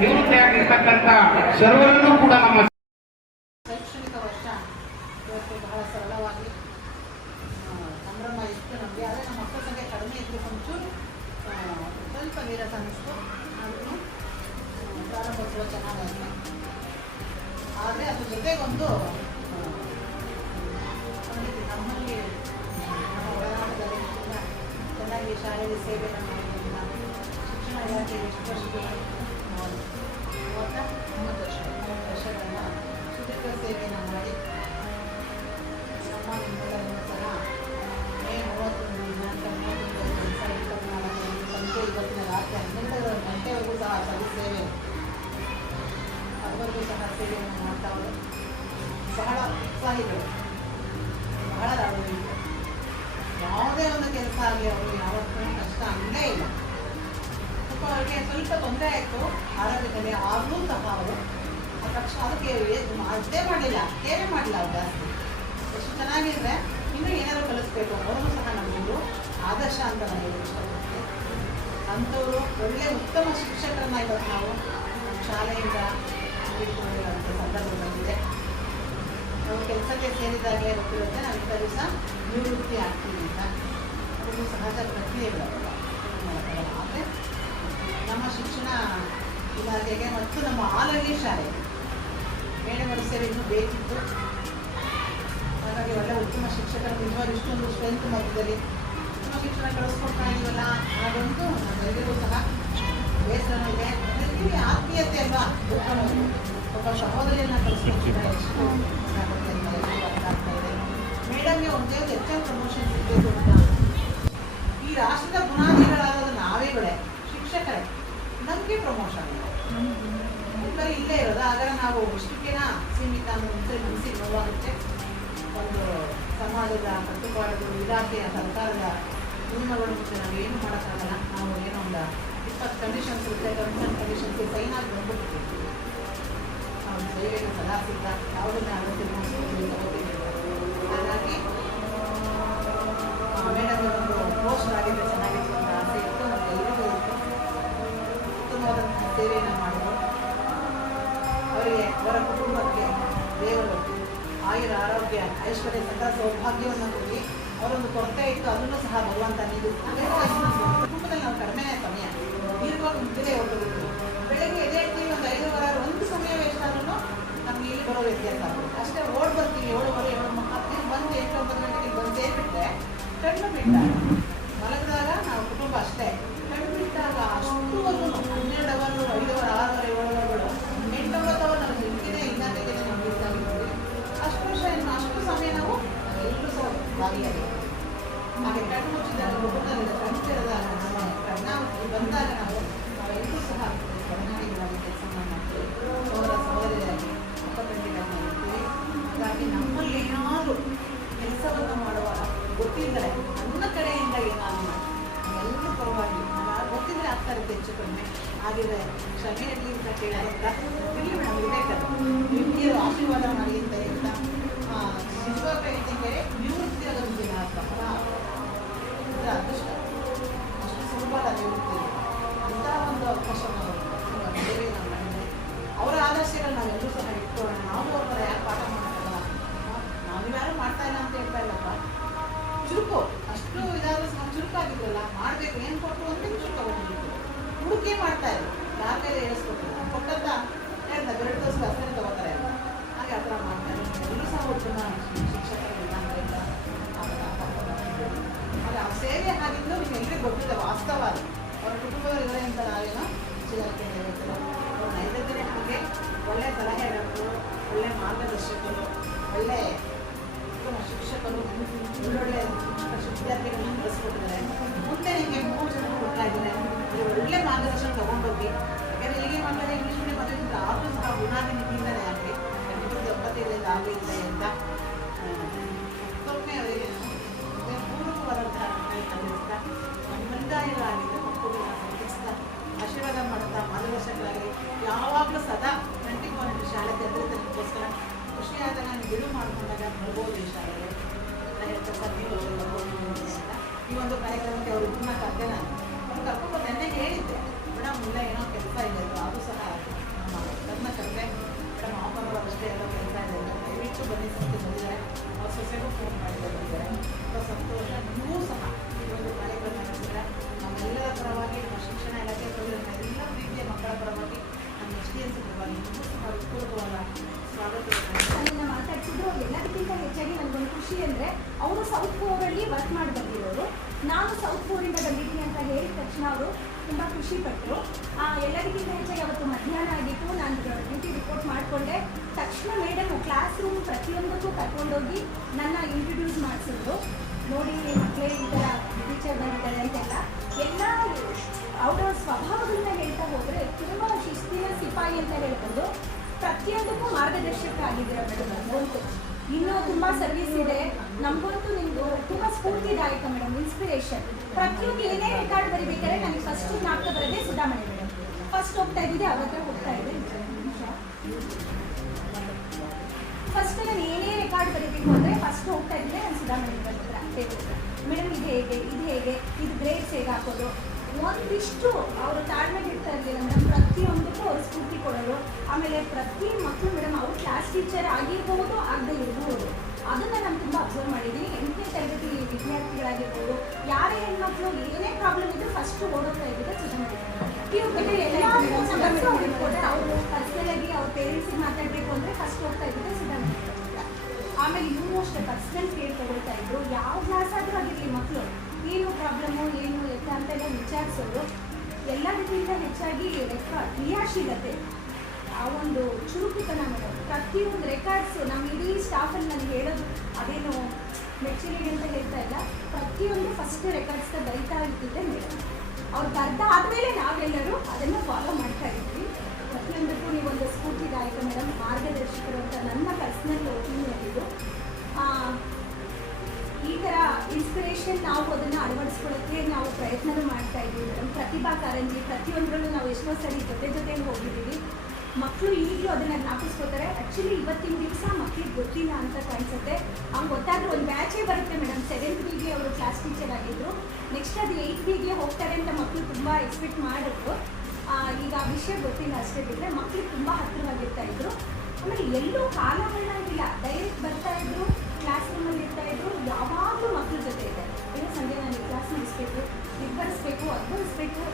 ನಿವೃತ್ತಿಯಾಗಿರ್ತಕ್ಕಂಥ ಸರ್ವರನ್ನೂ ಕೂಡ ನಮ್ಮ ಶೈಕ್ಷಣಿಕ ವರ್ಷ ಇವತ್ತು ಬಹಳ ಸರಳವಾಗಿ ಸಂಭ್ರಮ ಇತ್ತು ನಮಗೆ. ಆದರೆ ನಮ್ಮ ಮಕ್ಕಳ ಸಂಖ್ಯೆ ಕಡಿಮೆ ಇದ್ದು ಒಂಚೂರು ಸ್ವಲ್ಪ ನೀರಸ ಅನ್ನಿಸ್ತು. ಆದ್ರೂ ಪ್ರಾರಂಭೋತ್ಸವ ಚೆನ್ನಾಗಾಗಿದೆ. ಆದರೆ ಅದ್ರ ಜೊತೆಗೊಂದು ನಮ್ಮಲ್ಲಿ ನಮ್ಮ ಒಳನಾಟದಲ್ಲಿ ಚೆನ್ನಾಗಿ ಶಾಲೆಯಲ್ಲಿ ಸೇವೆಯನ್ನು ಮಾಡಿದ್ರಿಂದ ಶಿಕ್ಷಣ ಇಲಾಖೆ ಎಷ್ಟು ವರ್ಷಗಳು 30 ವರ್ಷಗಳನ್ನ ಸುದೀರ್ಘ ಸೇವೆಯನ್ನು ಮಾಡಿ ನಮ್ಮ ನಿಮ್ಮಲ್ಲೂ ಸಹ ಮೇ 31 ದಿನಾಂಕ 2024 ಸಂಜೆ ಇವತ್ತಿನ ರಾತ್ರಿ 12 ಗಂಟೆವರೆಗೂ ಸಹ ಸವಿ ಸೇವೆ ಅವರಿಗೂ ಸಹ ಸೇವೆಯನ್ನು ಮಾಡ್ತಾವೆ. ಬಹಳ ಉತ್ಸಾಹಿಗಳು, ಬಹಳ ರಾಜಕೀಯ ಯಾವುದೇ ಒಂದು ಕೆಲಸ ಆಗಲಿ ಅವರು ಯಾವತ್ತೂ ಕಷ್ಟ ಅನ್ನೇ ಇಲ್ಲ. ಅವರಿಗೆ ಸ್ವಲ್ಪ ತೊಂದರೆ ಆಯಿತು ಆರೋಗ್ಯದಲ್ಲಿ, ಆಗಲೂ ಸಹ ಅವರು ತಕ್ಷಣ ಅದಕ್ಕೆ ಅದೇ ಮಾಡಲಿಲ್ಲ, ಕೇರೆ ಮಾಡಲಿಲ್ಲ. ಅವ್ರು ಜಾಸ್ತಿ ಎಷ್ಟು ಚೆನ್ನಾಗಿದ್ರೆ ಇನ್ನೂ ಏನಾದರೂ ಕಲಿಸ್ಬೇಕು ಅವ್ರಿಗೂ ಸಹ ನಮಗೊಂದು ಆದರ್ಶ ಅಂತ ನನಗೆ ಇಷ್ಟಪಡ್ತೀನಿ. ಅಂಥವರು ಒಳ್ಳೆಯ ಉತ್ತಮ ಶಿಕ್ಷಕರನ್ನ ಇವತ್ತು ನಾವು ನಮ್ಮ ಶಾಲೆಯಿಂದ ನೀಡಿಕೊಂಡಿರುವಂಥ ಸಂದರ್ಭ ಬಂದಿದೆ. ನಾವು ಕೆಲಸಕ್ಕೆ ಸೇರಿದಾಗಲೇ ಗೊತ್ತಿರುತ್ತೆ ನಾವು ಇಂಥ ದಿವಸ ನಿವೃತ್ತಿ ಆಗ್ತೀವಿ ಅಂತ. ಅದನ್ನು ಸಹಜ ಪ್ರಕ್ರಿಯೆಗಳು. ಆದರೆ ನಮ್ಮ ಶಿಕ್ಷಣ ಇಲಾಖೆಗೆ ಮತ್ತು ನಮ್ಮ ಆಲಂಗಿ ಶಾಲೆ ಮೇಡಮರ ಸೇವೆ ಇನ್ನೂ ಬೇಕಿತ್ತು. ಹಾಗಾಗಿ ಒಳ್ಳೆ ಉತ್ತಮ ಶಿಕ್ಷಕರು ನಿಜವಾಗಿ ಇಷ್ಟೊಂದು ಸ್ಟ್ರೆಂತ್ ಮಧ್ಯದಲ್ಲಿ ಉತ್ತಮ ಶಿಕ್ಷಣ ಕಳಿಸ್ಕೊಡ್ತಾ ಇದೀವಲ್ಲ, ಅದೊಂದು ನಮ್ಮೆಲ್ಲರಿಗೂ ಸಹ ಬೇಸರನೂ ಇದೆ. ಎಲ್ಲರಿಗೂ ಆತ್ಮೀಯತೆ ಅಲ್ವಾ, ಒಬ್ಬ ಸಹೋದರಿಯನ್ನು ಕಳಿಸ್ಕೊಡ್ತಾರೆ. ಎಷ್ಟು ಆಗ್ತಾ ಇದೆ ಮೇಡಮ್ಗೆ ಒಂದೇ ಹೆಚ್ಚಾಗಿ ಪ್ರಮೋಷನ್ ಸಿಗಬೇಕು ಅಂತ. ಈ ರಾಷ್ಟ್ರದ ಬುನಾದಿಗಳಾಗೋದು ನಾವೇಗಳೇ, ಶಿಕ್ಷಕರೇ. ನಮಗೆ ಪ್ರಮೋಷನ್ ಬರೀ ಇಲ್ಲೇ ಇರೋದು. ಆದರೆ ನಾವು ಇಷ್ಟಕ್ಕೆನ ಸೀಮಿತ ಅನ್ನೋದಂತೆ ಮನಸ್ಸಿಗೆ ನೋವಾಗುತ್ತೆ. ಒಂದು ಸಮಾಜದ ಕಟ್ಟುಪಾಡುಗಳು, ಇಲಾಖೆಯ ಸರ್ಕಾರದ ನಿಯಮಗಳ ಮುಂದೆ ನಾವು ಏನು ಮಾಡೋಕ್ಕಾಗಲ್ಲ. ನಾವು ಏನೋ ಒಂದು 20 ಕಂಡೀಷನ್ಸ್ ಇರುತ್ತೆ, ಟರ್ಮ್ಸ್ ಆ್ಯಂಡ್ ಕಂಡೀಷನ್ಸ್ಗೆ ಸೈನ್ ಆಗಿ ಬಂದ್ಬಿಡ್ತೀವಿ. ನಾವು ಸೇವೆಗೆ ಸಲಹಾ ಸಿದ್ಧ ಯಾವುದನ್ನ ಅಗತ್ಯ ತಗೋತೀವಿ. ಹಾಗಾಗಿ ಮೇಡಮ್ಗೆ ಒಂದು ಪೋಸ್ಟ್ ಆಗಿದ್ರೆ ಚೆನ್ನಾಗಿತ್ತು ಅಂತ ಆಸೆ ಇತ್ತು. ನಮಗೆಲ್ಲರಿಗೂ ಇತ್ತು. ಉತ್ತಮವಾದಂಥ ಸೇವೆಯನ್ನು ಮಾಡಿದ್ರು. ಅವರಿಗೆ, ಅವರ ಕುಟುಂಬಕ್ಕೆ ದೇವರು ಆಯುರ, ಆರೋಗ್ಯ, ಐಶ್ವರ್ಯ, ಸಕಲ ಸೌಭಾಗ್ಯವನ್ನು ಕೊಡಿ. ಅವರೊಂದು ಕೊರತೆ ಇತ್ತು, ಅದನ್ನು ಸಹ ಭಗವಂತ ನೀಡಿ. ಕುಟುಂಬದಲ್ಲಿ ನಾವು ಕಡಿಮೆ ಸಮಯ ನೀರ್ಕೊಂಡು ಮುಂದೆ ಹೋಗ್ಬೋದು. ಬೆಳಗ್ಗೆ ಎದ್ದೇಳ್ತೀವಿ, ಒಂದು 5:15 ಒಂದು ಸಮಯ ವೇಸ್ಟ್ ಆದ್ರೂ ನಮ್ಗೆ ಇಲ್ಲಿ ಬರೋ ವ್ಯತ್ಯಾಸ ಆಗುತ್ತೆ. ಅಷ್ಟೇ ಓಡ್ ಬರ್ತೀವಿ 7:30 7:30 ಬಂದು 8 9 ಗಂಟೆಗೆ ಬಂದು ಸೇರಿಬಿಟ್ರೆ ಕಣ್ಣು ಬಿಟ್ಟಾಗ ಮಲಗಿದಾಗ ನಾವು ಕುಟುಂಬ ಅಷ್ಟೇ. ಕಣ್ಣು ಬಿಟ್ಟಾಗ ಅಷ್ಟುವರೆಗೂ 12 ಅವರು 5 ಅವರು 6 ಅವರು 7 ಅವರುಗಳು 8 9 ಅವರು ನಾವು ನಿಂತಿದೆ ಇನ್ನೊಂದಿಗೆ ನಮ್ಗೆ ಇದ್ದಾಗಿದ್ದೀವಿ. ಅಷ್ಟು ಸಮಯ ನಾವು ಎಲ್ಲರೂ ಸಹ ಭಾಗಿಯಾಗಿದ್ದೀವಿ. ಹಾಗೆ ಕಣ್ಣು ಮುಚ್ಚಿದಾಗ ಕುಟುಂಬದಲ್ಲಿ ಕಣ್ಣು ತೆರೆದಾಗ ನಮ್ಮ ಕಣ್ಣಾವತಿ ಬಂದಾಗ ನಾವೆಲ್ಲರೂ ಸಹ ಗಮನಾಡಿಗಳಾಗಿ ಕೆಲಸವನ್ನು ಮಾಡ್ತೀವಿ. ಸಹೋದರ ಸಹೋದರಿಯಾಗಿ ಒಪ್ಪಂದಿಗಳನ್ನ ಇರ್ತೀವಿ. ಹಾಗಾಗಿ ನಮ್ಮಲ್ಲಿ ಏನಾದರೂ ಕೆಲಸವನ್ನು ಮಾಡುವಾಗ ಗೊತ್ತಿದ್ದರೆ ನನ್ನ ಕಡೆಯಿಂದ ಏನಾದರೂ ಮಾಡಿ ಎಲ್ಲರೂ ಪರವಾಗಿ ಗೊತ್ತಿದ್ರೆ ಆಗ್ತಾ ಇರುತ್ತೆ ಹೆಚ್ಚು ಕಡಿಮೆ ಆಗಿದ್ರೆ ಕ್ಷಮೆ ಇರಲಿ ಅಂತ ಕೇಳೋದಂತ ಇಲ್ಲಿ ಆಶೀರ್ವಾದ ಮಾಡಿ ಅಂತ ಹೇಳ್ತಾ ನಿಜವಾಗ್ಲೂ ಹೇಳ್ತಿದ್ದೆ ನಿವೃತ್ತಿ ಆಗೋದು ದಿನ ಅಂತ ಇದರ ಅದೃಷ್ಟ ಅಷ್ಟು ಸುಲಭ ನಿವೃತ್ತಿ ಅಂಥ ಒಂದು ಅವಕಾಶವನ್ನು ದೇವಿ ನಾವು ಮಾಡಿದ್ರೆ ಅವರ ಆದರ್ಶಗಳು ನಾವೆಲ್ಲರೂ ಸಹ ಇಟ್ಕೊಳ್ಳೋಣ. ನಾವು ಅವ್ರ ಥರ ಯಾಕೆ ಪಾಠ ಮಾಡೋಕ್ಕಲ್ಲ, ನಾವ್ಯಾರು ಮಾಡ್ತಾ ಇಲ್ಲ ಅಂತ ಹೇಳ್ತಾ ಇಲ್ಲಪ್ಪ. ಚುರುಕು ಅಷ್ಟು ಇದಾದ್ರೂ ನಾವು ಚುರುಕಾಗಿದ್ರಲ್ಲ, ಮಾಡಬೇಕು ಏನು ಕೊಟ್ಟರು ಅಂತ ಚುರುಕು ತಗೊಂಡಿದ್ದು ಹುಡುಕಿ ಮಾಡ್ತಾ ಇದ್ರು, ಯಾರ ಮೇಲೆ ಹೇಳಿಸ್ಕೊಟ್ಟಿಲ್ಲ ಕೊಟ್ಟಂತ ಹೇಳ್ದ ಬೆರಡು ತೋರಿಸಿ ಹಸಿರು ತಗೋತಾರೆ ಅಂತ. ಹಾಗೆ ಆ ಥರ ಮಾಡ್ತಾರೆ. ಎಲ್ಲರೂ ಸಹ ಒಬ್ಬನ ಶಿಕ್ಷಕರಿಲ್ಲ ಅಂತ ಹಾಗೆ ಆ ಸೇವೆ ಹಾಗಿದ್ದು ನಿಮ್ಗೆ ಎಲ್ರಿಗೂ ಗೊತ್ತಿದೆ ವಾಸ್ತವ. ಅದು ಅವ್ರ ಕುಟುಂಬದವರು ಇವರೇ ಅಂತ ನಾವೇನೋ ಹೇಳ್ತಾರೆ. ಅವ್ರ ನೈವೇದ್ಯನೇ ಹಾಗೆ ಒಳ್ಳೆಯ ಸಲಹೆಗಾರರು, ಒಳ್ಳೆಯ ಮಾರ್ಗದರ್ಶಕರು, ಒಳ್ಳೆ ಶಿಕ್ಷಕರು, ಒಳ್ಳೊಳ್ಳೆ ವಿದ್ಯಾರ್ಥಿಗಳನ್ನ ಬೆಳೆಸ್ಕೊಟ್ಟಿದ್ದಾರೆ. ಮುಂದೆ ನಿಮಗೆ 3 ಜನ ಕೊಡ್ತಾ ಇದ್ದಾರೆ, ಒಳ್ಳೆ ಮಾರ್ಗದರ್ಶನ ತಗೊಂಡೋಗಿ. ಯಾಕಂದರೆ ಈಗಿನ ಮಕ್ಕಳಿಗೆ ಇಂಗ್ಲೀಷ್ ಮೀಡಿಯಂ ಮದುವೆ ಆದರೂ ಸಹ ಗುಣಾದಿ ನಿಧಿಯಿಂದಲೇ ಆಗಲಿ 1970 ಆಗಲಿಲ್ಲ ಅಂತ ಮತ್ತೊಮ್ಮೆ ಅವರಿಗೆ ಪೂರ್ವಕವಾದಂತಹ ಕಲಿಸ್ತಾ ಸಮುದಾಯಗಳಾಗಿದೆ ಮಕ್ಕಳನ್ನ ಸಂತರಿಸ್ತಾ ಆಶೀರ್ವಾದ ಮಾಡ್ತಾ ಮಾರ್ಗದರ್ಶಕರಾಗಿ ಯಾವಾಗಲೂ ಸದಾ 24 ಶಾಲೆ ತೆರೆದಿದ್ದಕ್ಕೋಸ್ಕರ ಖುಷಿಯಾದ ನಾನು ಬಿಡು ಮಾಡಿಕೊಂಡಾಗ ಬರ್ಬೋದು ಈ ಶಾಲೆಗೆ ಎಲ್ಲ ಹೇಳ್ತಾ ಈ ಒಂದು ಕಾರ್ಯಕ್ರಮಕ್ಕೆ ಅವರು ಇದನ್ನ ಕರೆದೆ. ನಾನು ಅವ್ರು ಕರ್ಕೊಂಡು ನೆನ್ನೆ ಹೇಳಿದ್ದೆ, ಮೇಡಮ್ ಇಲ್ಲ ಏನೋ ಕೆಲಸ ಇದೆ ಅದು ಸಹ ನಮ್ಮ ಕರೆದೆ. ಮೇಡಮ್ ಆಫರ್ ಅಷ್ಟೇ ಎಲ್ಲ ಕೆಲಸ ಇದೆ, ದಯವಿಟ್ಟು ಬನ್ನಿ ಸಂಸ್ಥೆ ಬಂದಿದ್ದಾರೆ. ಅವ್ರ ಸೊಸೆಗೂ ಫೋನ್ ಮಾಡಿದ್ದಾರೆ, ಬಂದಿದ್ದಾರೆ. ತುಂಬ ಸಂತೋಷ. ನೀವು ಸಹ ಈ ಒಂದು ಕಾರ್ಯಕ್ರಮ ನಡೆಸಿದ್ರೆ ನಮ್ಮೆಲ್ಲರ ಪರವಾಗಿ, ನಮ್ಮ ಶಿಕ್ಷಣ ಇಲಾಖೆ ಪರವಾಗಿ, ಎಲ್ಲ ರೀತಿಯ ಮಕ್ಕಳ ಪರವಾಗಿ, ನಮ್ಮ STNC ಪರವಾಗಿ ನಿಮಗೂ ಸಹ ಹೃತ್ಪೂರ್ವಕವಾದ ಸ್ವಾಗತ. ಮಾತಾಡ್ತಿದ್ರು. ಎಲ್ಲದಕ್ಕಿಂತ ಹೆಚ್ಚಾಗಿ ನನಗೊಂದು ಖುಷಿ ಅಂದರೆ ಅವರು ಸೌತ್ ಗೋವಲ್ಲಿ ವರ್ಕ್ ಮಾಡಿ ಬಂದಿರೋರು, ನಾನು ಸೌತ್ ಗೋರಿಂದ ಬಂದಿದ್ದೀನಿ ಅಂತ ಹೇಳಿದ ತಕ್ಷಣ ಅವರು ತುಂಬ ಖುಷಿಪಟ್ಟರು. ಎಲ್ಲದಕ್ಕಿಂತ ಹೆಚ್ಚಾಗಿ ಅವತ್ತು ಮಧ್ಯಾಹ್ನ ಆಗಿತ್ತು, ನಾನು ಡ್ಯೂಟಿ ರಿಪೋರ್ಟ್ ಮಾಡಿಕೊಂಡೆ. ತಕ್ಷಣ ಮೇಡಮ್ ಕ್ಲಾಸ್ ರೂಮ್ ಪ್ರತಿಯೊಂದಕ್ಕೂ ಕರ್ಕೊಂಡೋಗಿ ನನ್ನ ಇಂಟ್ರೊಡ್ಯೂಸ್ ಮಾಡಿಸಿದ್ರು. ನೋಡಿ ಮಕ್ಕಳೇ ಈ ಥರ ಟೀಚರ್ ಬಂದಿದ್ದಾರೆ ಅಂತೆಲ್ಲ ಎಲ್ಲ ಅವರ ಸ್ವಭಾವದಿಂದ ಹೇಳ್ತಾ ಹೋದರೆ ತುಂಬ ಶಿಸ್ತಿನ ಸಿಪಾಯಿ ಅಂತ ಹೇಳ್ಬೋದು. ಪ್ರತಿಯೊಂದಕ್ಕೂ ಮಾರ್ಗದರ್ಶಕ ಆಗಿದ್ದೀರ ಮೇಡಮ್. ನಮಗಂತೂ ಇನ್ನೂ ತುಂಬ ಸರ್ವಿಸ್ ಇದೆ. ನಮಗಂತೂ ನಿಮ್ಮದು ತುಂಬ ಸ್ಫೂರ್ತಿದಾಯಕ ಮೇಡಮ್, ಇನ್ಸ್ಪಿರೇಷನ್. ಪ್ರತಿಯೊಂದು ಏನೇ ರೆಕಾರ್ಡ್ ಬರೀಬೇಕಾದ್ರೆ ನನಗೆ ಫಸ್ಟ್ ನಾಟಕ ಬರೋದೇ ಸುಧಾಮಣಿ ಮೇಡಮ್. ಫಸ್ಟ್ ಹೋಗ್ತಾ ಇದ್ದಿದ್ದೆ ಅವ್ರ ಹತ್ರ ಹೋಗ್ತಾ ಇದ್ದೆ. ಫಸ್ಟ್ ನಾನು ಏನೇ ರೆಕಾರ್ಡ್ ಬರೀಬೇಕು ಅಂದರೆ ಫಸ್ಟ್ ಹೋಗ್ತಾ ಇದ್ದೆ ನಾನು ಸುಧಾಮಣಿ ಮೇಡಮ್ ಹತ್ರ ಹೇಳ್ತಿದ್ದೆ, ಮೇಡಮ್ ಇದು ಹೇಗೆ, ಇದು ಹೇಗೆ, ಇದು ಗ್ರೇಡ್ಸ್ ಹೇಗೆ ಹಾಕೋದು, ಒಂದಿಷ್ಟು ಅವರು ತಾಳ್ಮೆ ಇರ್ತಾ ಇರಲಿಲ್ಲ ಮೇಡಮ್. ಪ್ರತಿಯೊಂದಕ್ಕೂ ಅವ್ರು ಸ್ಫೂರ್ತಿ ಕೊಡೋರು. ಆಮೇಲೆ ಪ್ರತಿ ಮಕ್ಕಳು ಮೇಡಮ್ ಅವ್ರು ಕ್ಲಾಸ್ ಟೀಚರ್ ಆಗಿರ್ಬೋದು, ಆಗದೆ ಇರ್ಬೋದು, ಅದನ್ನು ನಾನು ತುಂಬ ಅಬ್ಸರ್ವ್ ಮಾಡಿದ್ದೀನಿ. 8ನೇ ತರಗತಿ ವಿದ್ಯಾರ್ಥಿಗಳಾಗಿರ್ಬೋದು, ಯಾರೇ ಹೆಣ್ಮಕ್ಳು ಏನೇ ಪ್ರಾಬ್ಲಮ್ ಇದ್ದರೂ ಫಸ್ಟ್ ಓಡೋಗ್ತಾ ಇದ್ದರೆ ಸುಧಾಮಣಿ ಅವರು ಪರ್ಸನಲಾಗಿ ಅವ್ರ ಪೇರೆಂಟ್ಸಿಗೆ ಮಾತಾಡಬೇಕು ಅಂದರೆ ಫಸ್ಟ್ ಹೋಗ್ತಾ ಇದ್ದರೆ ಸುಧಾಮಣಿ. ಆಮೇಲೆ ಇವರು ಅಷ್ಟೇ ಪರ್ಸನಲ್ ಕೇರ್ ತಗೊಳ್ತಾ ಇದ್ರು. ಯಾವ ಕ್ಲಾಸ್ ಆದರೂ ಆಗಿರಲಿ ಮಕ್ಕಳು ಏನು ಪ್ರಾಬ್ಲಮ್ಮು ಏನು ಲೆಕ್ಕ ಅಂತೆಲ್ಲ ವಿಚಾರಿಸೋದು. ಎಲ್ಲದಕ್ಕಿಂತ ಹೆಚ್ಚಾಗಿ ಕ್ರಿಯಾಶೀಲತೆ, ಆ ಒಂದು ಚುರುಕುತನ ಮೇಡಮ್. ಪ್ರತಿಯೊಂದು ರೆಕಾರ್ಡ್ಸು ನಮ್ಮ ಇಡೀ ಸ್ಟಾಫಲ್ಲಿ ನನಗೆ ಹೇಳೋದು ಅದೇನು ಮೆಚ್ಚುಗೆ ಅಂತ ಹೇಳ್ತಾ ಇಲ್ಲ, ಪ್ರತಿಯೊಂದು ಫಸ್ಟ್ ರೆಕಾರ್ಡ್ಸ್ನ ಬರೀತಾ ಇರ್ತಿದ್ದೆ ಮೇಡಮ್. ಅವ್ರು ಬರ್ದ ಆದಮೇಲೆ ನಾವೆಲ್ಲರೂ ಅದನ್ನು ಫಾಲೋ ಮಾಡ್ತಾ ಇದ್ವಿ. ಪ್ರತಿಯೊಂದಕ್ಕೂ ನೀವೊಂದು ಸ್ಫೂರ್ತಿದಾಯಕ ಮೇಡಮ್, ಮಾರ್ಗದರ್ಶಕರು ಅಂತ ನನ್ನ ಪರ್ಸ್ನಲ್ ಒಪಿನಿಯನ್ ಇದು. ಈ ಥರ ಇನ್ಸ್ಪಿರೇಷನ್ ನಾವು ಅದನ್ನು ಅಳವಡಿಸ್ಕೊಳ್ಳೋಕ್ಕೆ ನಾವು ಪ್ರಯತ್ನನೂ ಮಾಡ್ತಾ ಇದ್ದೀವಿ ಮೇಡಮ್. ಪ್ರತಿಭಾ ಕಾರಂಜಿ ಪ್ರತಿಯೊಂದರಲ್ಲೂ ನಾವು ಎಷ್ಟೋ ಸರಿ ಜೊತೆಗೆ ಹೋಗಿದ್ದೀವಿ. ಮಕ್ಕಳು ಈಗಲೂ ಅದನ್ನು ಜ್ಞಾಪಿಸ್ಕೋತಾರೆ. ಆ್ಯಕ್ಚುಲಿ ಇವತ್ತಿನ ದಿವಸ ಮಕ್ಕಳಿಗೆ ಗೊತ್ತಿಲ್ಲ ಅಂತ ಕಾಣಿಸುತ್ತೆ. ಅವ್ನು ಗೊತ್ತಾದರೂ ಒಂದು ಬ್ಯಾಚೇ ಬರುತ್ತೆ ಮೇಡಮ್. 7th ಬಿಗೆ ಅವರು ಕ್ಲಾಸ್ ಟೀಚರ್ ಆಗಿದ್ದರು, ನೆಕ್ಸ್ಟ್ ಅದು 8th ಬಿಗೆ ಹೋಗ್ತಾರೆ ಅಂತ ಮಕ್ಕಳು ತುಂಬ ಎಕ್ಸ್ಪೆಕ್ಟ್ ಮಾಡಿದ್ರು. ಈಗ ಆ ವಿಷಯ ಗೊತ್ತಿಲ್ಲ ಅಷ್ಟೇ. ಬಿಟ್ಟರೆ ಮಕ್ಕಳಿಗೆ ತುಂಬ ಹತ್ತಿರವಾಗಿರ್ತಾ ಇದ್ರು. ಆಮೇಲೆ ಎಲ್ಲೂ ಕಾಲಗಳಾಗಿಲ್ಲ, ಡೈರೆಕ್ಟ್ ಬರ್ತಾಯಿದ್ರು, ಕ್ಲಾಸ್ ರೂಮಲ್ಲಿ ಇರ್ತಾಯಿದ್ರು. ಯಾವಾಗಲೂ ಮಕ್ಕಳ ಜೊತೆ ಇದೆ. ಏನೋ ಸಂಜೆ ನಾನು ಕ್ಲಾಸ್ ಮುಗಿಸ್ಬೇಕು, ಇದು ಬರೆಸ್ಬೇಕು, ಅದು ಬರೆಸ್ಬೇಕು,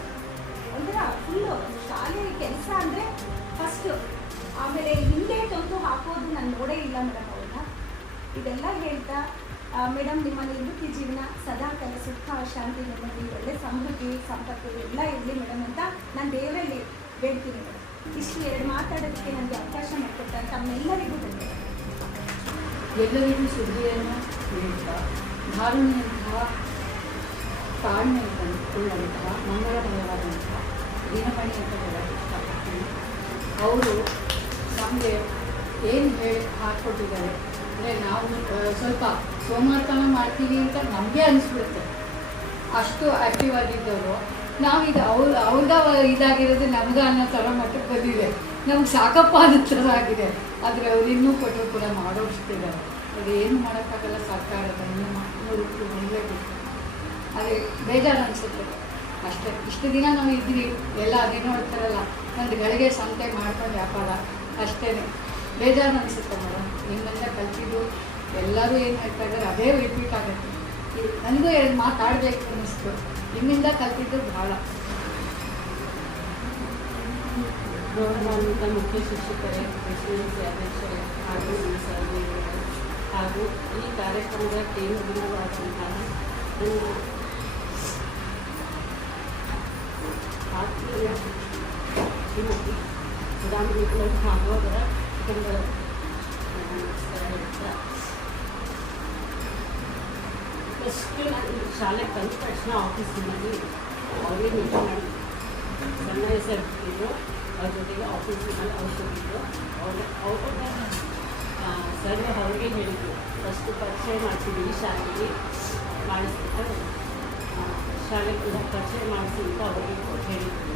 ಒಂಥರ ಫುಲ್ಲು ಶಾಲೆ ಕೆಲಸ ಅಂದರೆ ಫಸ್ಟು. ಆಮೇಲೆ ಹಿಂದೆ ತಂತು ಹಾಕೋದು ನಾನು ನೋಡೇ ಇಲ್ಲ ಮೇಡಮ್ ಅವ್ರನ್ನ. ಇದೆಲ್ಲ ಹೇಳ್ತಾ ಮೇಡಮ್ ನಿಮ್ಮ ನಿವೃತ್ತಿ ಜೀವನ ಸದಾ ಕಾಲ ಸುಖ ಶಾಂತಿ ನೆಮ್ಮದಿ ಒಳ್ಳೆ ಸಮೃದ್ಧಿ ಸಂಪತ್ತು ಎಲ್ಲ ಇರಲಿ ಮೇಡಮ್ ಅಂತ ನಾನು ದೇವರಲ್ಲಿ ಬೇಡ್ತೀನಿ ಮೇಡಮ್. ಇಷ್ಟು 2 ಮಾತಾಡೋದಕ್ಕೆ ನನಗೆ ಅವಕಾಶ ಮಾಡಿಕೊಡ್ತಾರೆ. ತಮ್ಮೆಲ್ಲರಿಗೂ ಧನ್ಯವಾದ. ಎಲ್ಲರಿಗೂ ಸುದ್ದಿಯನ್ನು ನೀಡುತ್ತಾ ಧಾರಣೆಯಂತಹ ತಾಳ್ಮೆ ಉಳ್ಳಂತಹ ಮಂಗಳಮಯವಾದಂತಹ ದಿನಮಣಿ ಅಂತ ಹೇಳೋಕ್ಕೆ ಇಷ್ಟಪಡ್ತೀನಿ. ಅವರು ನಮಗೆ ಏನು ಹೇಳಿ ಹಾಕ್ಕೊಟ್ಟಿದ್ದಾರೆ ಅಂದರೆ ನಾವು ಸ್ವಲ್ಪ ಸೋಮಾರ್ತನ ಮಾಡ್ತೀವಿ ಅಂತ ನಮಗೆ ಅನಿಸ್ಬಿಡುತ್ತೆ. ಅಷ್ಟು ಆ್ಯಕ್ಟಿವ್ ಆಗಿದ್ದವರು ನಾವು ಇದು ಅವ್ರಿಗೆ ಇದಾಗಿರೋದು ನಮ್ಗೆ ಅನ್ನೋ ಥರ ಮಟ್ಟಕ್ಕೆ ಬಂದಿದೆ. ನಮ್ಗೆ ಸಾಕಪ್ಪ ಅನ್ನೋ ಥರ ಆಗಿದೆ. ಆದರೆ ಅವ್ರು ಇನ್ನೂ ಕೊಟ್ಟರು ಕೂಡ ಮಾಡೋಷ್ಟಿದ್ದಾರೆ. ಅದು ಏನು ಮಾಡೋಕ್ಕಾಗಲ್ಲ, ಸರ್ಕಾರದ ಮಕ್ಕಳು ಮಾಡಲೇಬೇಕು. ಅದೇ ಬೇಜಾರು ಅನಿಸುತ್ತೆ ಅಷ್ಟೇ. ಇಷ್ಟು ದಿನ ನಾವು ಇದ್ವಿ, ಎಲ್ಲ ಅದೇ ನೋಡ್ತಾರಲ್ಲ, ಒಂದು ಗಳಿಗೆ ಸಂತೆ ಮಾಡ್ಕೊಂಡು ವ್ಯಾಪಾರ ಅಷ್ಟೇ. ಬೇಜಾರು ಅನಿಸುತ್ತೆ ಮೇಡಮ್. ನಿಮ್ಮೆಲ್ಲ ಕಲ್ತಿದ್ದು ಎಲ್ಲರೂ ಏನು ಹೇಳ್ತಾ ಇದ್ದಾರೆ ಅದೇ ರಿಪೀಟ್ ಆಗುತ್ತೆ. ನನಗೂ ಮಾತಾಡಬೇಕು ಅನ್ನಿಸ್ತು. ನಿಮ್ಮಿಂದ ಕಲ್ತಿದ್ದು ಭಾಳ. ಗೌರವಾನ್ವಿತ ಮುಖ್ಯ ಶಿಕ್ಷಕರೇ, ಪ್ರೆಸಿಡೆನ್ಸಿ ಅಧ್ಯಕ್ಷರೇ ಹಾಗೂ ಸಹೋದರಿಯರೇ ಹಾಗೂ ಈ ಕಾರ್ಯಕ್ರಮದ ಕೇಂದ್ರಬಿಂದುವಾದಂತಹ ನನ್ನ ಆತ್ಮೀಯ ಶ್ರೀಮತಿ ಸುಧಾಮಣಿ ಹಾಗೂ ಅವರ ಕುಟುಂಬದ ಫಸ್ಟು ನಾನು ಶಾಲೆಗೆ ತಂದ ತಕ್ಷಣ ಆಫೀಸಿನಲ್ಲಿ ಅವರೇ ಮೀಟ್ ಮಾಡಿ ಸಣ್ಣ ಹೆಸರಿದ್ರು. ಅವ್ರ ಜೊತೆಗೆ ಆಫೀಸಿನಲ್ಲಿ ಔಷಧಿದ್ರು. ಅವ್ರ ಸರ್ ಅವ್ರಿಗೆ ಹೇಳಿದ್ರು, ಫಸ್ಟು ಪರಿಚಯ ಮಾಡ್ತಿದ್ದೀವಿ ಶಾಲೆಗೆ ಮಾಡಿಸ್ಬಿಟ್ಟು ಶಾಲೆಗೆಲ್ಲ ಪರಿಚಯ ಮಾಡಿಸಿ ಅಂತ ಅವ್ರಿಗೆ ಹೇಳಿದ್ರು.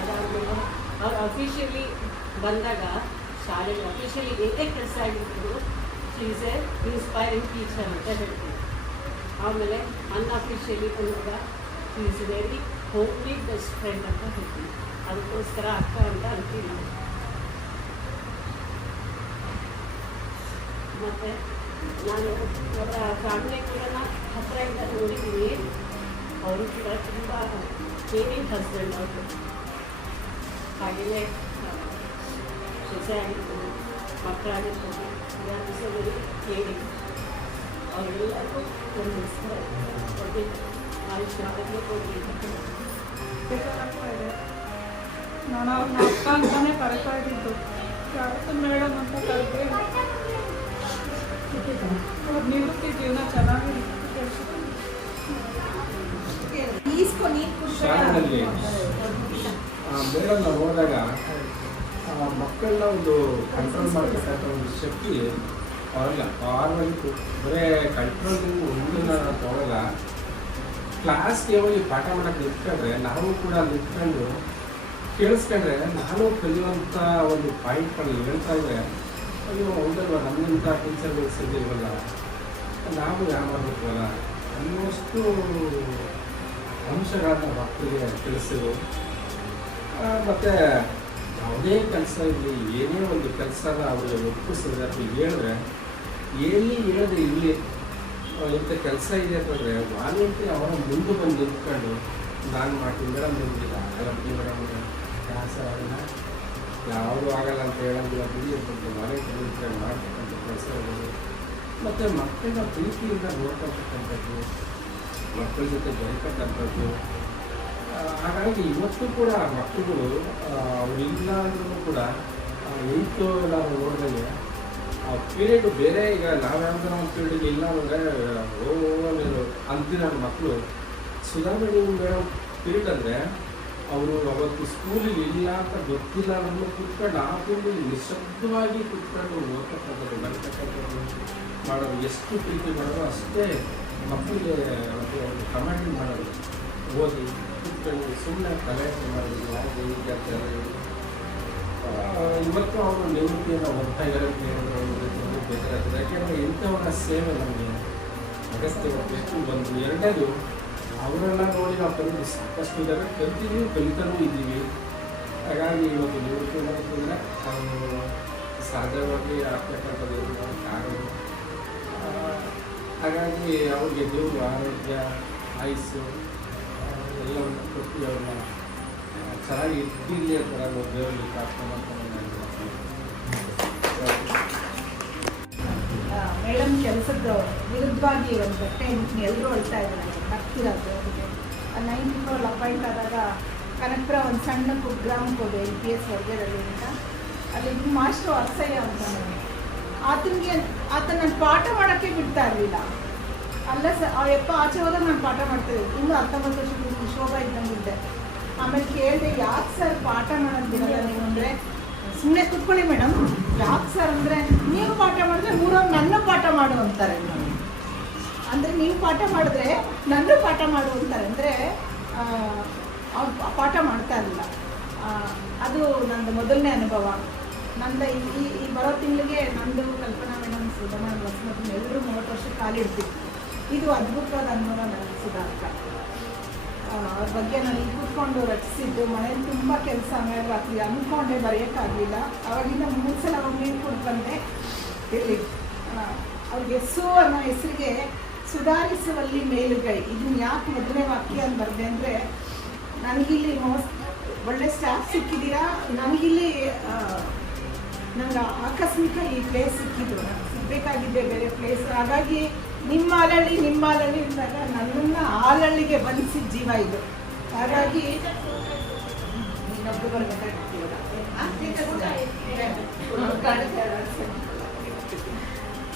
ಅದಾದಮೇಲೆ ಅವ್ರು ಅಫಿಷಿಯಲಿ ಬಂದಾಗ ಶಾಲೆಗೆ ಅಫಿಷಿಯಲಿ ಏನೇ ಕೆಲಸ ಆಗಿದ್ರು she is A inspiring teacher ಅಂತ ಹೇಳ್ತೀವಿ. ಆಮೇಲೆ ಅನ್ಅಫಿಷಿಯಲಿ ಬಂದಾಗ she is very homely best friend ಅಂತ ಹೇಳ್ತೀವಿ. ಅದಕ್ಕೋಸ್ಕರ ಅಕ್ಕ ಅಂತ ಅಂತೀವಿ ನಾವು. ಮತ್ತು ನಾನು ಅವರ ಫ್ಯಾಮಿಲಿ ಕೂಡ ಹತ್ತಿರದಿಂದ ನೋಡಿದ್ದೀನಿ. ಅವರು ಕೂಡ ತುಂಬ ಕೇರಿಂಗ್ ಹಸ್ಬೆಂಡ್ ಅವರು. ಹಾಗೆಯೇ ಸೊಸೆ ಆಗಿರ್ಬೋದು, ಮಕ್ಕಳಾಗಿರ್ಬೋದು, ವೆರಿ ಕೇರಿಂಗ್. ಅವರೆಲ್ಲರಿಗೂ ಒಂದು ಕೊಡಿ, ಆಯುಷ್ಮಾನಕ್ಕೆ ಕೊಡಿ. ಬೇಜಾರಾಗ್ತಾ ಇದೆ. ನಾನು ಅವ್ರನ್ನ ಅಕ್ಕ ಅಂತಾನೆ ಕರಿತಾ ಇದ್ದಿದ್ದು, ಯಾವತ್ತು ಮೇಡಮ್ ಅಂತ ಕರೆದೇ ಇಲ್ಲ. ಅವ್ರ ನಿವೃತ್ತಿ ಜೀವನ ಚೆನ್ನಾಗಿ ಶಾಲೆಯಲ್ಲಿ ಮೇಡಮ್ ನಾವು ಹೋದಾಗ ಮಕ್ಕಳನ್ನ ಒಂದು ಕಂಟ್ರೋಲ್ ಮಾಡ್ತಕ್ಕಂಥ ಒಂದು ಶಕ್ತಿ ಅವರಲ್ಲ ಅಪಾರವಾಗಿತ್ತು. ಬರೇ ಕಂಟ್ರೋಲಿಂಗ್ ಒಂದು ನಾನು ತಗೊಳ್ಳಲ್ಲ. ಕ್ಲಾಸ್ಗೆ ಹೋಗಿ ಪಾಠ ಮಾಡೋಕ್ಕೆ ನಿಂತ್ಕೊಂಡ್ರೆ ನಾವು ಕೂಡ ನಿಂತ್ಕೊಂಡು ಕೇಳಿಸ್ಕೊಂಡ್ರೆ ನಾನು ಕಲಿಯುವಂಥ ಒಂದು ಪಾಯಿಂಟ್ಗಳು ಹೇಳ್ತಾ ಇದ್ರೆ ಅಯ್ಯೋ ಹೌದಲ್ವ, ನಮ್ಮಿಂಥ ಟೀಚರ್ಗಳು ಸಿಗಿಲ್ವಲ್ಲ, ನಾವು ಯಾವ ಮಾಡಬೇಕಲ್ಲ ಅನ್ನೋಷ್ಟು ಅಂಶಗಳನ್ನ ಮಕ್ಕಳಿಗೆ ತಿಳಿಸಿದ್ರು. ಮತ್ತು ಯಾವುದೇ ಕೆಲಸ ಇರಲಿ, ಏನೇ ಒಂದು ಕೆಲಸನ ಅವರಿಗೆ ಒಪ್ಪಿಸಿದ್ರೆ ಅಥವಾ ಹೇಳಿದ್ರೆ ಹೇಳದೆ ಇಲ್ಲಿ ಇಂಥ ಕೆಲಸ ಇದೆ ಅಂತಂದರೆ ವಾಲ್ಮೀಕಿ ಅವರ ಮುಂದೆ ಬಂದು ನಿಂತ್ಕೊಂಡು ನಾನು ಮಾಡ್ತೀನಿ ಮೇಡಮ್, ನಿಮಗಿಲ್ಲ ಆಗಲ್ಲ ಮೇಡಮ್, ಕೆಲಸ ಆಗಲ್ಲ, ಯಾವುದೂ ಆಗಲ್ಲ ಅಂತ ಹೇಳೋದಿಲ್ಲ, ಬಿಡಿ ಅಂತ ಮನೆ ನಿಂತ್ಕೊಂಡು ಮಾಡ್ತಕ್ಕಂಥ ಕೆಲಸ ಇರೋದು. ಮತ್ತು ಮಕ್ಕಳನ್ನ ಪ್ರೀತಿಯಿಂದ ನೋಡ್ಕೊಳ್ತಕ್ಕಂಥದ್ದು, ಮಕ್ಕಳ ಜೊತೆ ಬೆಳೀತಕ್ಕಂಥದ್ದು. ಹಾಗಾಗಿ ಇವತ್ತು ಕೂಡ ಮಕ್ಕಳುಗಳು ಅವರಿಲ್ಲ ಅಂದ್ರೂ ಕೂಡ ಎಂಟು ನಾವು ನೋಡಿದಂಗೆ ಆ ಪೀರಿಯಡ್ ಬೇರೆ. ಈಗ ನಾವ್ಯಾವ್ದಾರ ಒಂದು ಪೀರಿಯಡ್ಗೆ ಇಲ್ಲ ಅಂದರೆ ನೀನು ಅಂತಿನ ಮಕ್ಕಳು ಸುಧಾಮಣಿ ಮೇಡಮ್ ಪೀರಿಯಡ್ ಅಂದರೆ ಅವರು ಅವತ್ತು ಸ್ಕೂಲಿಗೆ ಇಲ್ಲ ಅಂತ ಗೊತ್ತಿಲ್ಲ ಅನ್ನೋ ಕೂತ್ಕೊಂಡು ಆ ಪೀರಿಯಡ್ ನಿಶಬ್ದವಾಗಿ ಕೂತ್ಕೊಂಡು ಓದ್ತಕ್ಕಂಥದ್ದು, ಬರ್ತಕ್ಕಂಥದ್ದು ಮಾಡೋದು. ಎಷ್ಟು ಪ್ರೀತಿ ಮಾಡೋದು ಅಷ್ಟೇ ಮಕ್ಕಳಿಗೆ ಒಂದು ಕಮೆಂಟ್ ಮಾಡೋದು, ಓದಿ ಕೂತ್ಕೊಂಡು ಸುಮ್ಮನೆ ಕಲೆಕ್ಟ್ ಮಾಡೋದು. ಯಾರಿಗೆ ವಿದ್ಯಾರ್ಥಿಗಳು ಇವತ್ತು ಅವರು ನಿವೃತ್ತಿಯನ್ನು ಓದ್ತಾ ಇದ್ದಾರೆ ಅಂತ ಹೇಳಿದ್ರೆ ಬೇಜಾರಾಗ್ತದೆ. ಯಾಕೆಂದರೆ ಇಂಥವರ ಸೇವೆ ನಮಗೆ ಅಗತ್ಯವಾಗಿ ಒಂದು. ಎರಡನೇದು ಅವರೆಲ್ಲ ನೋಡಿ ನಾವು ಕಲಿತು ಸಾಕಷ್ಟು ಇದ್ದಾರೆ, ಕಲಿತೀವಿ, ಕಲಿತಲೂ ಇದ್ದೀವಿ. ಹಾಗಾಗಿ ಇವತ್ತು ನಿವೃತ್ತಿ ಮಾಡ್ತಿದ್ರೆ ಅವರು ಸಹಜವಾಗಿ ಆಗ್ತಕ್ಕಂಥದ್ದು ಕಾರಣ. ಹಾಗಾಗಿ ಅವ್ರಿಗೆ ದೇವರು ಆರೋಗ್ಯ, ಆಯುಸ್ಸು ಎಲ್ಲವನ್ನು ಕೊಟ್ಟು ಅವ್ರನ್ನ ಚೆನ್ನಾಗಿ ಇಟ್ಟಿರಲಿ ಅಂತ ನಾನು ದೇವರಲ್ಲಿ ಪ್ರಾರ್ಥನೆ ಮಾಡ್ಕೊಂಡು ಮೇಡಮ್ ಕೆಲಸದ ವಿರುದ್ಧವಾಗಿ ಒಂದು ಘಟನೆ ಎಲ್ಲರೂ ಹೇಳ್ತಾ ಇದ್ದಾರೆ, ಬರ್ತಿರೋದು ಅವರಿಗೆ 94 ಅಪಾಯಿಂಟ್ ಆದಾಗ ಕನಕಪುರ ಒಂದು ಸಣ್ಣ ಕುಗ್ರಾಮ ಕೊಡು LPS ವರ್ಗದಲ್ಲಿ ಅಂತ. ಅಲ್ಲಿ ಮಾಸ್ಟ್ರು ಅರ್ಸಯ್ಯ ಅಂತ ಆತ ನಾನು ಪಾಠ ಮಾಡೋಕ್ಕೆ ಬಿಡ್ತಾ ಇರಲಿಲ್ಲ. ಅಲ್ಲ ಎಪ್ಪ ಆಚೆ ಹೋದಾಗ ನಾನು ಪಾಠ ಮಾಡ್ತಿದ್ದೆ. ಇನ್ನೂ 19 ವರ್ಷದ ಶೋಭಾ ಇದ್ದಂಗಿದ್ದೆ. ಆಮೇಲೆ ಕೇಳಿದೆ, ಯಾಕೆ ಸರ್ ಪಾಠ ಮಾಡೋದಿರಲ್ಲ ನೀವು ಅಂದರೆ, ಸುಮ್ಮನೆ ಕೂತ್ಕೊಳ್ಳಿ ಮೇಡಮ್, ಯಾಕೆ ಸರ್ ಅಂದರೆ ನೀವು ಪಾಠ ಮಾಡಿದ್ರೆ ಮೂರವ್ರು ನನ್ನ ಪಾಠ ಮಾಡು ಅಂತಾರೆ. ಅಂದರೆ ನೀವು ಪಾಠ ಮಾಡಿದ್ರೆ ನನ್ನ ಪಾಠ ಮಾಡು ಅಂತಾರೆ. ಅಂದರೆ ಪಾಠ ಮಾಡ್ತಾ ಇರಲಿಲ್ಲ. ಅದು ನಂದು ಮೊದಲನೇ ಅನುಭವ. ನಂದು ಈ ಬರೋ ತಿಂಗಳಿಗೆ ನಂದು ಕಲ್ಪನಾ ಮೇಡಮ್ ಸುಧಾ ವಸಂತ ಎಲ್ಲರೂ 30 ವರ್ಷ ಕಾಲಿಡ್ತೀವಿ. ಇದು ಅದ್ಭುತವಾದ ಅನುಭವ ನನಗೆ ಸುಧಾರ್ಕ. ಅವ್ರ ಬಗ್ಗೆ ನಾನು ಇಲ್ಲಿ ಕೂತ್ಕೊಂಡು ರಚಿಸಿದ್ದು ಮನೇಲಿ ತುಂಬ ಕೆಲಸ ಆಮೇಲೆ ರಾತ್ರಿ ಅಂದ್ಕೊಂಡೆ ಬರೆಯೋಕ್ಕಾಗಲಿಲ್ಲ. ಅವಾಗಿಂದ 3 ಸಲ ನೀರು ಕೊಟ್ಟು ಬಂದೆ. ಇಲ್ಲಿ ಅವ್ರಿಗೆ ಅನ್ನೋ ಹೆಸರಿಗೆ ಸುಧಾರಿಸುವಲ್ಲಿ ಮೇಲುಗೈ. ಇದನ್ನ ಯಾಕೆ ಮೊದಲನೇ ವಾಕ್ಯ ಅಂತ ಬರೆದೆ ಅಂದರೆ, ನನಗಿಲ್ಲಿ ಒಳ್ಳೆ ಸ್ಟಾಫ್ ಸಿಕ್ಕಿದ್ದೀರಾ. ನನಗಿಲ್ಲಿ ನಂಗೆ ಆಕಸ್ಮಿಕ ಈ ಪ್ಲೇಸ್ ಸಿಕ್ಕಿದ್ದು. ನನಗೆ ಸಿಗಬೇಕಾಗಿದ್ದೆ ಬೇರೆ ಪ್ಲೇಸ್. ಹಾಗಾಗಿ ನಿಮ್ಮ ಹಾಲಳ್ಳಿ ಅಂದಾಗ ನನ್ನನ್ನು ಹಾಲಳ್ಳಿಗೆ ಬಂಧಿಸಿದ ಜೀವ ಇದು. ಹಾಗಾಗಿ ಇನ್ನೊಬ್ಬರು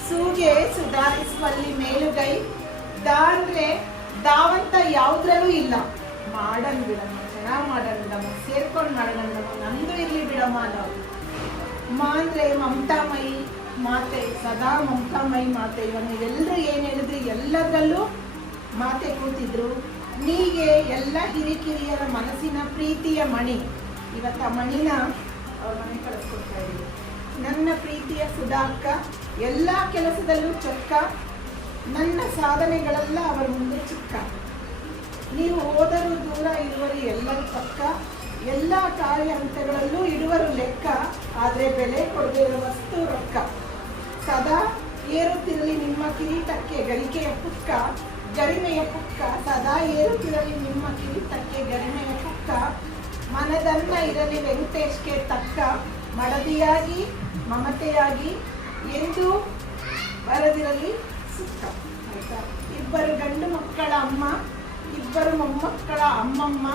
ಸೂಗೆ ಸುಧಾರಿಸುವಲ್ಲಿ ಮೇಲುಗೈ. ದಾ ಅಂದರೆ ದಾವಂತ ಯಾವುದ್ರಲ್ಲೂ ಇಲ್ಲ. ಮಾಡನ್ ಬಿಡಮ್ಮ, ಚೆನ್ನಾಗಿ ಮಾಡನ್ ಬಿಡಮ್ಮ, ಸೇರ್ಕೊಂಡು ಮಾಡೋಣ ಬಿಡಮ್ಮ, ನಂದು ಇರಲಿ ಬಿಡಮ್ಮ ನಾವು. ಮಾ ಅಂದರೆ ಮಮತಾಮಯಿ ಮಾತೆ, ಸದಾ ಮಮತಾಮಯಿ ಮಾತೆ. ಇವಾಗ ನೀವೆಲ್ಲರೂ ಏನು ಹೇಳಿದ್ರಿ ಎಲ್ಲದರಲ್ಲೂ ಮಾತೆ ಕೂತಿದ್ರು. ನೀಗೆ ಎಲ್ಲ ಹಿರಿಕಿರಿಯರ ಮನಸ್ಸಿನ ಪ್ರೀತಿಯ ಮಣಿ. ಇವತ್ತು ಆ ಮಣಿನ ಅವ್ರ ಮನೆ ಕಳಿಸ್ಕೊಡ್ತಾ ಇದ್ದೀವಿ. ನನ್ನ ಪ್ರೀತಿಯ ಸುಧಾ ಅಕ್ಕ ಎಲ್ಲ ಕೆಲಸದಲ್ಲೂ ಚೊಕ್ಕ, ನನ್ನ ಸಾಧನೆಗಳೆಲ್ಲ ಅವರ ಮುಂದೆ ಚಿಕ್ಕ. ನೀವು ಹೋದರೂ ದೂರ ಇರುವರು ಎಲ್ಲರೂ ಪಕ್ಕ, ಎಲ್ಲ ಕಾರ್ಯ ಹಂತಗಳಲ್ಲೂ ಇಡುವರು ಲೆಕ್ಕ, ಆದರೆ ಬೆಲೆ ಕೊಡದಿರೋ ವಸ್ತು ರೊಕ್ಕ. ಸದಾ ಏರುತ್ತಿರಲಿ ನಿಮ್ಮ ಕಿರೀಟಕ್ಕೆ ಗರಿಕೆಯ ಪುಕ್ಕ, ಗರಿಮೆಯ ಪುಕ್ಕ. ಸದಾ ಏರುತ್ತಿರಲಿ ನಿಮ್ಮ ಕಿರೀಟಕ್ಕೆ ಗರಿಮೆಯ ಪುಕ್ಕ, ಮನದನ್ನ ಇರಲಿ ವೆಂಕಟೇಶ್ಗೆ ತಕ್ಕ. ಮಡದಿಯಾಗಿ ಮಮತೆಯಾಗಿ ಎಂದು ಬರದಿರಲಿ ಸುಖ. ಆಯ್ತಾ? ಇಬ್ಬರು ಗಂಡು ಮಕ್ಕಳ ಅಮ್ಮ, ಇಬ್ಬರು ಮೊಮ್ಮಕ್ಕಳ ಅಮ್ಮಮ್ಮ,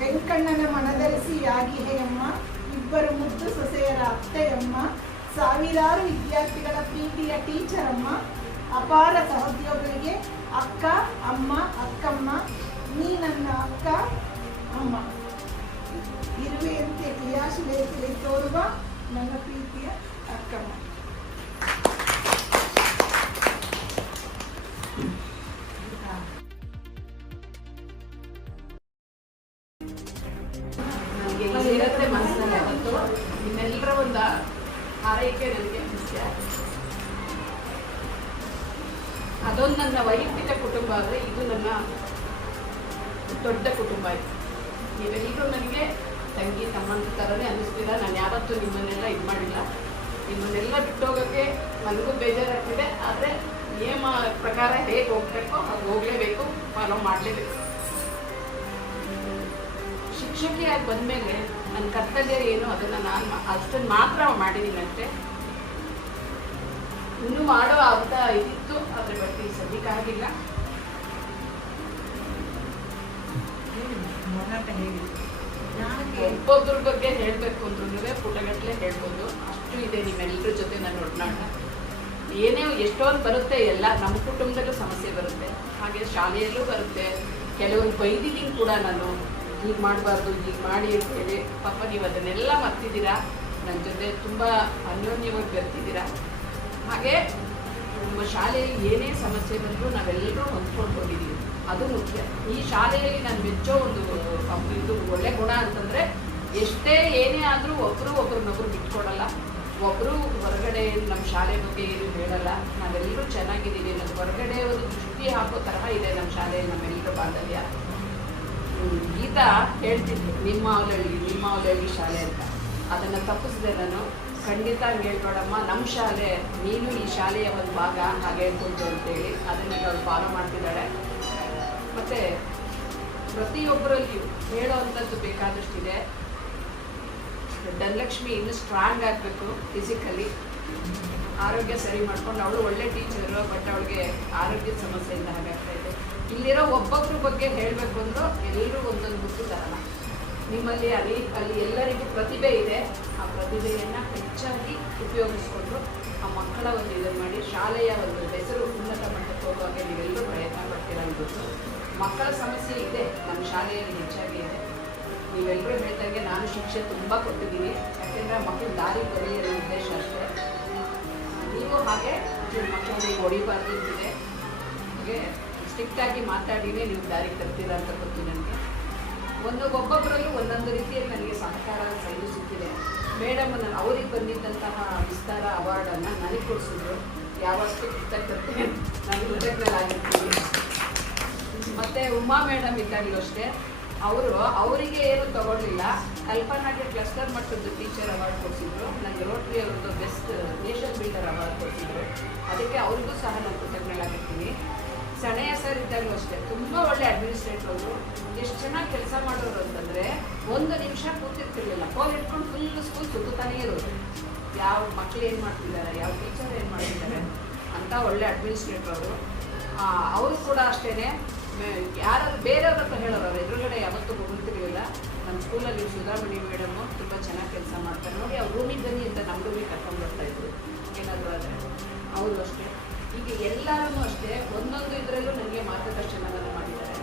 ವೆಂಕಣ್ಣನ ಮನದರಿಸಿ ಯಾಗಿಹೆಯಮ್ಮ, ಇಬ್ಬರು ಮುದ್ದು ಸೊಸೆಯರ ಅತ್ತೆಯಮ್ಮ, ಸಾವಿರಾರು ವಿದ್ಯಾರ್ಥಿಗಳ ಪ್ರೀತಿಯ ಟೀಚರಮ್ಮ, ಅಪಾರ ಸಹೋದ್ಯೋಗಿಗಳಿಗೆ ಅಕ್ಕ ಅಮ್ಮ ಅಕ್ಕಮ್ಮ, ನೀ ನನ್ನ ಅಕ್ಕ ಅಮ್ಮ, ಇರುವೆಯಂತೆ ಕ್ರಿಯಾಶೀಲತೆ ತೋರುವ ನನ್ನ ಪ್ರೀತಿಯ ಅಕ್ಕಮ್ಮ. ನನಗೆ ಇರುತ್ತೆ ಮನಸ್ಸಿನಲ್ಲಿ ಅವತ್ತು ನಿಮ್ಮೆಲ್ಲರ ಒಂದು ಆರೈಕೆ ನನಗೆ ಮುಖ್ಯ. ಅದೊಂದು ನನ್ನ ವೈಯಕ್ತಿಕ ಕುಟುಂಬ ಆದರೆ ಇದು ನನ್ನ ದೊಡ್ಡ ಕುಟುಂಬ ಆಯಿತು. ನೀವೆಲ್ಲರೂ ನನಗೆ ತಂಗಿ ತಮ್ಮನ ಥರನೇ ಅನ್ನಿಸ್ತೀರ. ನಾನು ಯಾವತ್ತೂ ನಿಮ್ಮನ್ನೆಲ್ಲ ಇದು ಮಾಡಿಲ್ಲ. ನಿಮ್ಮನ್ನೆಲ್ಲ ಬಿಟ್ಟೋಗೋಕ್ಕೆ ನನಗೂ ಬೇಜಾರಾಗ್ತಿದೆ. ಆದರೆ ನಿಯಮ ಪ್ರಕಾರ ಹೇಗೆ ಹೋಗ್ಬೇಕೋ ಅದು ಹೋಗಲೇಬೇಕು, ಫಾಲೋ ಮಾಡಲೇಬೇಕು. ಶಿಕ್ಷಕಿಯಾಗಿ ಬಂದಮೇಲೆ ನನ್ನ ಕರ್ತವ್ಯ ಏನು ಅದನ್ನು ನಾನು ಅಷ್ಟನ್ನು ಮಾತ್ರ ಮಾಡಿದ್ದೀನಿ ಅಷ್ಟೇ. ಇನ್ನೂ ಮಾಡೋ ಅಂತ ಇದಿತ್ತು, ಅದ್ರ ಬಗ್ಗೆ ಸದ್ಯಕ್ಕಾಗಿಲ್ಲ. ಒಬ್ಬೊಬ್ಬರ ಬಗ್ಗೆ ಹೇಳಬೇಕು ಅಂದ್ರೂ ಪುಟಗಟ್ಟಲೆ ಹೇಳ್ಬೋದು. ಅಷ್ಟು ಇದೆ ನಿಮ್ಮೆಲ್ಲರ ಜೊತೆ ನನ್ನ ಒಡನಾಟ. ಏನೇ ಎಷ್ಟೊಂದು ಬರುತ್ತೆ, ಎಲ್ಲ ನಮ್ಮ ಕುಟುಂಬದಲ್ಲೂ ಸಮಸ್ಯೆ ಬರುತ್ತೆ, ಹಾಗೆ ಶಾಲೆಯಲ್ಲೂ ಬರುತ್ತೆ. ಕೆಲವೊಂದು ಬೈದಿದ್ದೀನಿ ಕೂಡ ನಾನು, ಹೀಗೆ ಮಾಡಬಾರ್ದು ಹೀಗೆ ಮಾಡಿ ಅಂತ ಹೇಳಿ. ಪಾಪ ನೀವು ಅದನ್ನೆಲ್ಲ ಮರ್ತಿದ್ದೀರಾ, ನನ್ನ ಜೊತೆ ತುಂಬ ಅನ್ಯೋನ್ಯವಾಗಿ ಬೆರ್ತಿದ್ದೀರಾ. ಹಾಗೆ ನಮ್ಮ ಶಾಲೆಯಲ್ಲಿ ಏನೇ ಸಮಸ್ಯೆ ಬಂದರೂ ನಾವೆಲ್ಲರೂ ಹೊಂದ್ಕೊಂಡು ಹೋಗಿದ್ದೀವಿ, ಅದು ಮುಖ್ಯ. ಈ ಶಾಲೆಯಲ್ಲಿ ನಾನು ಮೆಚ್ಚೋ ಇದು ಒಳ್ಳೆ ಗುಣ ಅಂತಂದರೆ, ಎಷ್ಟೇ ಏನೇ ಆದರೂ ಒಬ್ರನ್ನೊಬ್ರು ಬಿಟ್ಕೊಡಲ್ಲ. ಒಬ್ಬರು ಹೊರಗಡೆ ನಮ್ಮ ಶಾಲೆ ಬಗ್ಗೆ ಏನು ಹೇಳಲ್ಲ. ನಾವೆಲ್ಲರೂ ಚೆನ್ನಾಗಿದ್ದೀವಿ ಅನ್ನೋದು ಹೊರಗಡೆ ಒಂದು ದೃಷ್ಟಿ ಹಾಕೋ ತರಹ ಇದೆ ನಮ್ಮ ಶಾಲೆ, ನಮ್ಮೆಲ್ಲರ ಬಾಂಧವ್ಯ. ಗೀತಾ ಹೇಳ್ತಿದ್ವಿ ನಿಮ್ಮ ಅವಲಹಳ್ಳಿ ಶಾಲೆ ಅಂತ. ಅದನ್ನು ತಪ್ಪಿಸಿದೆ ನಾನು. ಖಂಡಿತ ಹೇಳ್ಬೇಡಮ್ಮ, ನಮ್ಮ ಶಾಲೆ, ನೀನು ಈ ಶಾಲೆಯ ಒಂದು ಭಾಗ, ಹಾಗೆ ಹೇಳ್ಕೊಂಡು ಅಂತೇಳಿ ಅದನ್ನು ಅವಳು ಫಾಲೋ ಮಾಡ್ತಿದ್ದಾಳೆ. ಮತ್ತು ಪ್ರತಿಯೊಬ್ಬರಲ್ಲಿಯೂ ಹೇಳೋ ಅಂಥದ್ದು ಬೇಕಾದಷ್ಟಿದೆ. ಧನಲಕ್ಷ್ಮಿ ಇನ್ನೂ ಸ್ಟ್ರಾಂಗ್ ಆಗಬೇಕು ಫಿಸಿಕಲಿ, ಆರೋಗ್ಯ ಸರಿ ಮಾಡ್ಕೊಂಡು. ಅವಳು ಒಳ್ಳೆ ಟೀಚರು, ಬಟ್ ಅವಳಿಗೆ ಆರೋಗ್ಯದ ಸಮಸ್ಯೆಯಿಂದ ಹಾಗಾಗ್ತಾ ಇದೆ. ಇಲ್ಲಿರೋ ಒಬ್ಬೊಬ್ಬರ ಬಗ್ಗೆ ಹೇಳಬೇಕು ಅಂದರೂ ಎಲ್ಲರೂ ಒಂದೊಂದು ಬುಕ್ಕು ತರಲ್ಲ. ನಿಮ್ಮಲ್ಲಿ ಅಲ್ಲಿ ಎಲ್ಲರಿಗೂ ಪ್ರತಿಭೆ ಇದೆ. ಆ ಪ್ರತಿಭೆಯನ್ನು ಹೆಚ್ಚಾಗಿ ಉಪಯೋಗಿಸ್ಕೊಂಡು ಆ ಮಕ್ಕಳ ಒಂದು ಇದನ್ನು ಮಾಡಿ ಶಾಲೆಯ ಒಂದು ಹೆಸರು ಉನ್ನತ ಮಟ್ಟಕ್ಕೆ ಹೋಗುವಾಗ ನೀವೆಲ್ಲರೂ ಪ್ರಯತ್ನ ಪಡ್ತೀರ ಅನ್ಬೋದು. ಮಕ್ಕಳ ಸಮಸ್ಯೆ ಇದೆ ನಮ್ಮ ಶಾಲೆಯಲ್ಲಿ ಹೆಚ್ಚಾಗಿ ಇದೆ. ನೀವೆಲ್ಲರೂ ಹೇಳ್ದಂಗೆ ನಾನು ಶಿಕ್ಷೆ ತುಂಬ ಕೊಟ್ಟಿದ್ದೀನಿ, ಯಾಕೆಂದರೆ ಮಕ್ಕಳು ದಾರಿ ಬರಲಿ ಅನ್ನೋ ಉದ್ದೇಶ ಅಷ್ಟೇ. ನೀವು ಹಾಗೆ ಮಕ್ಕಳಿಗೆ ಹೊಡಿಬಾರ್ದು ಅಂತಿದೆ. ಹಾಗೆ ಸ್ಟ್ರಿಕ್ಟಾಗಿ ಮಾತಾಡಿನೇ ನೀವು ದಾರಿ ತರ್ತೀರ ಅಂತ ಗೊತ್ತು ನನಗೆ. ಒಬ್ಬೊಬ್ಬರಲ್ಲೂ ಒಂದೊಂದು ರೀತಿಯಲ್ಲಿ ನನಗೆ ಸಹಕಾರ ಸಿಕ್ಕಿದೆ. ಮೇಡಮ್ ನಾನು ಅವ್ರಿಗೆ ಬಂದಿದ್ದಂತಹ ವಿಸ್ತಾರ ಅವಾರ್ಡನ್ನು ನನಗೆ ಕೊಡಿಸಿದ್ರು. ಯಾವಷ್ಟು ಕೃತಜ್ಞತೆ ನಾನು ಕೃತಜ್ಞರಾಗಿರ್ತೀನಿ. ಮತ್ತು ಉಮಾ ಮೇಡಮ್ ಇದ್ದಾಗಲೂ ಅಷ್ಟೇ ಅವರಿಗೆ ಏನು ತಗೊಳ್ಳಿಲ್ಲ. ಕಲ್ಪನಾಗೆ ಕ್ಲಸ್ಟರ್ ಮಟ್ಟದ್ದು ಟೀಚರ್ ಅವಾರ್ಡ್ ಕೊಡಿಸಿದ್ರು. ನನಗೆ ರೋಟ್ರಿ ಅವ್ರದ್ದು ಬೆಸ್ಟ್ ನೇಷನ್ ಬಿಲ್ಡರ್ ಅವಾರ್ಡ್ ಕೊಡಿಸಿದ್ರು. ಅದಕ್ಕೆ ಅವ್ರಿಗೂ ಸಹ ನಾನು ಕೃತಜ್ಞರಾಗಿರ್ತೀನಿ. ಸಣೆಯ ಸರ್ ಇದ್ದಾಗಲೂ ಅಷ್ಟೇ ತುಂಬ ಒಳ್ಳೆ ಅಡ್ಮಿನಿಸ್ಟ್ರೇಟರ್ ಅವರು. ಎಷ್ಟು ಚೆನ್ನಾಗಿ ಕೆಲಸ ಮಾಡೋರು ಅಂತಂದರೆ 1 ನಿಮಿಷ ಕೂತಿರ್ತಿರ್ಲಿಲ್ಲ. ಫೋನ್ ಇಟ್ಕೊಂಡು ಫುಲ್ ಸ್ಕೂಲ್ ಸುತ್ತಾನೇ ಇರೋದು. ಯಾವ ಮಕ್ಳು ಏನು ಮಾಡ್ತಿದ್ದಾರೆ, ಯಾವ ಟೀಚರ್ ಏನು ಮಾಡ್ತಿದ್ದಾರೆ ಅಂತ ಒಳ್ಳೆ ಅಡ್ಮಿನಿಸ್ಟ್ರೇಟರ್ ಅವರು. ಅವರು ಕೂಡ ಅಷ್ಟೇ ಯಾರಾದ್ರು ಬೇರೆಯವ್ರ ಹತ್ರ ಹೇಳೋರು, ಅವ್ರ ಎದುರುಗಡೆ ಯಾವತ್ತೂ ಹೋಗ್ತಿರ್ಲಿಲ್ಲ. ನಮ್ಮ ಸ್ಕೂಲಲ್ಲಿ ಸುಧಾಮಣಿ ಮೇಡಮು ತುಂಬ ಚೆನ್ನಾಗಿ ಕೆಲಸ ಮಾಡ್ತಾರೆ. ನೋಡಿ ಅವ್ರು ರೂಮಿಗೆ ಬನ್ನಿ ಅಂತ ನಮ್ಮ ರೂಮಿಗೆ ಕರ್ಕೊಂಡು ಬರ್ತಾಯಿದ್ರು ಏನಾದರೂ ಆದರೆ. ಅವರು ಅಷ್ಟೇ ಹೀಗೆ ಎಲ್ಲರೂ ಅಷ್ಟೇ ಒಂದೊಂದು ಇದರಲ್ಲೂ ನನಗೆ ಮಾರ್ಗದರ್ಶನವನ್ನು ಮಾಡಿದ್ದಾರೆ.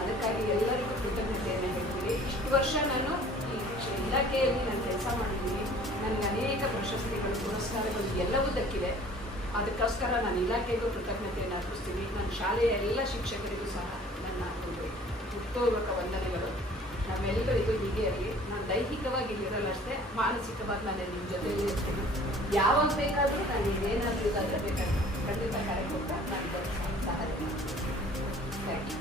ಅದಕ್ಕಾಗಿ ಎಲ್ಲರಿಗೂ ಕೃತಜ್ಞತೆಯನ್ನು ಹೇಳ್ತೀನಿ. ಇಷ್ಟು ವರ್ಷ ನಾನು ಈ ಇಲಾಖೆಯಲ್ಲಿ ನಾನು ಕೆಲಸ ಮಾಡಿದ್ದೀನಿ. ನನಗೆ ಅನೇಕ ಪ್ರಶಸ್ತಿಗಳು, ಪುರಸ್ಕಾರಗಳು ಎಲ್ಲವೂ ದಕ್ಕಿದೆ. ಅದಕ್ಕೋಸ್ಕರ ನಾನು ಇಲಾಖೆಗೂ ಕೃತಜ್ಞತೆಯನ್ನು ಅರ್ಪಿಸ್ತೀನಿ. ನನ್ನ ಶಾಲೆಯ ಎಲ್ಲ ಶಿಕ್ಷಕರಿಗೂ ಸಹ ನನ್ನ ಒಂದು ಹುಟ್ಟುಪೂರ್ವಕ ವಂದನೆಗಳು. ನಾವೆಲ್ಲರೂ ಇದು ಹೀಗೆ ಇರಲಿ. ನಾನು ದೈಹಿಕವಾಗಿ ಇರಲ್ಲ ಅಷ್ಟೇ, ಮಾನಸಿಕವಾಗಿ ನಾನು ನಿಮ್ಮ ಜೊತೆಯಲ್ಲಿ ಇರ್ತೀನಿ. ಯಾವಾಗ ಬೇಕಾದರೂ ನಾನು ಏನಾದರೂ ಇದಾದರೆ ಬೇಕಾದ್ರೆ ಖಂಡಿತ ಕರೆ ಕೊಟ್ಟು ನಾನು ಇದನ್ನು ಸಹಾಯ ಮಾಡ್ತೀನಿ. Thank you.